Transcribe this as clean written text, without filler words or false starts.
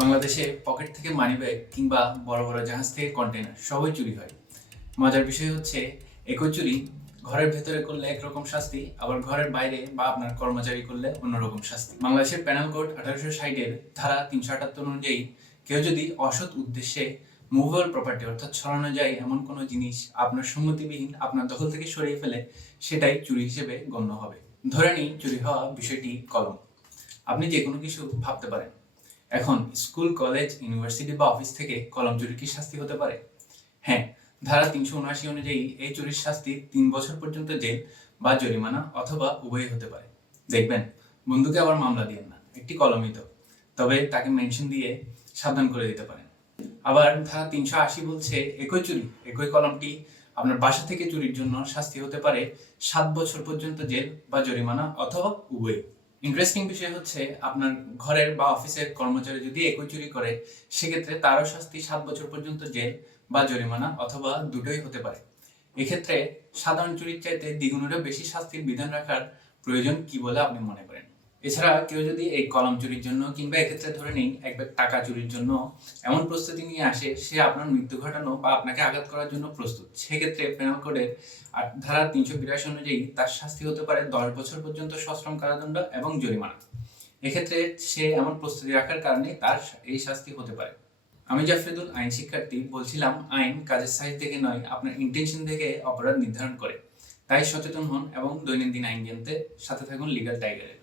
বাংলাদেশে পকেট থেকে মানিব্যাগ কিংবা বড় বড় জাহাজ থেকে কন্টেনার সবই চুরি হয়। মজার বিষয় হচ্ছে একই চুরি ঘরের ভেতরে করলে একরকম শাস্তি, আবার ঘরের বাইরে বা আপনার কর্মচারী করলে অন্যরকম শাস্তি। বাংলাদেশের পেনাল কোড 1860-এর ধারা 378 অনুযায়ী কেউ যদি অসৎ উদ্দেশ্যে মুভেবল প্রপার্টি অর্থাৎ সরানো যায় এমন কোনো জিনিস আপনার সম্মতিবিহীন আপনার দখল থেকে সরিয়ে ফেলে, সেটাই চুরি হিসেবে গণ্য হবে। ধরে নিই চুরি হওয়া বিষয়টি কলম। আপনি যে কোনো কিছু ভাবতে পারেন। এখন স্কুল, কলেজ, ইউনিভার্সিটি বা অফিস থেকে কলম চুরি কি শাস্তি হতে পারে? হ্যাঁ, ধারা 379 অনুযায়ী এই চুরির শাস্তি 3 বছর পর্যন্ত জেল বা জরিমানা অথবা উভয়ই হতে পারে। দেখবেন, বন্ধুকে আবার মামলা দিয়েন না, একটি কলমই তো। তবে তাকে মেনশন দিয়ে সাবধান করে দিতে পারেন। আবার ধারা 380 বলছে একই চুরি, একই কলমটি আপনার বাসা থেকে চুরির জন্য শাস্তি হতে পারে 7 বছর পর্যন্ত জেল বা জরিমানা অথবা উভয়ই। ইন্টারেস্টিং বিষয় হচ্ছে আপনার ঘরের বা অফিসের কর্মচারী যদি একই চুরি করে, সেক্ষেত্রে তারও শাস্তি 7 বছর পর্যন্ত জেল বা জরিমানা অথবা দুটোই হতে পারে। এক্ষেত্রে সাধারণ চুরির চাইতে দ্বিগুণেরও বেশি শাস্তির বিধান রাখার প্রয়োজন কি বলে আপনি মনে করেন? এছাড়া কেউ যদি এই কলম চুরির জন্য কিংবা এক্ষেত্রে ধরে নিন এক ব্যাগ টাকা চুরির জন্য এমন প্রস্তুতি নিয়ে আসে, সে আপনার মৃত্যু ঘটানো বা আপনাকে আঘাত করার জন্য প্রস্তুত, সেক্ষেত্রে পেনাল কোডের ধারা 382 অনুযায়ী তার শাস্তি হতে পারে 10 বছর পর্যন্ত সশ্রম কারাদণ্ড এবং জরিমানা। এক্ষেত্রে সে এমন প্রস্তুতি রাখার কারণে তার এই শাস্তি হতে পারে। আমি জাফরিদুল, আইন শিক্ষার্থী। বলছিলাম, আইন কাজের সাইজ দেখে নয়, আপনার ইন্টেনশন দেখে অপরাধ নির্ধারণ করে। তাই সচেতন হন এবং দৈনন্দিন আইন জানতে সাথে থাকুন লিগ্যাল টাইগারের।